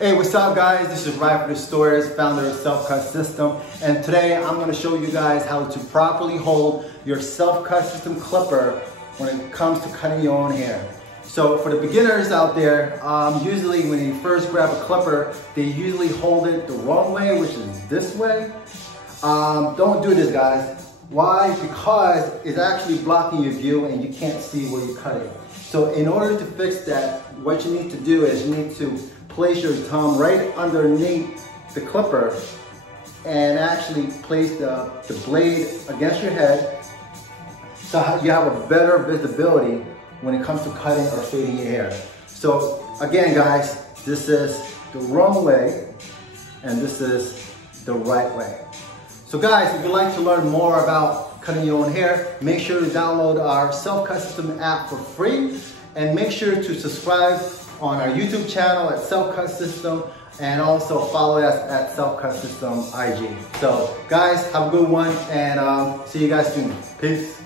Hey, what's up guys? This is Ryford Stores, founder of Self Cut System, and today I'm going to show you guys how to properly hold your Self Cut System clipper when it comes to cutting your own hair. So for the beginners out there, usually when you first grab a clipper, they usually hold it the wrong way, which is this way. Don't do this, guys. Why? Because it's actually blocking your view and you can't see where you're cutting. So in order to fix that, what you need to do is you need to place your thumb right underneath the clipper and actually place the blade against your head so you have a better visibility when it comes to cutting or fading your hair. So again guys, this is the wrong way and this is the right way. So guys, if you'd like to learn more about cutting your own hair, make sure to download our Self Cut System app for free and make sure to subscribe on our YouTube channel at Self Cut System and also follow us at Self Cut System IG. So guys, have a good one and see you guys soon. Peace.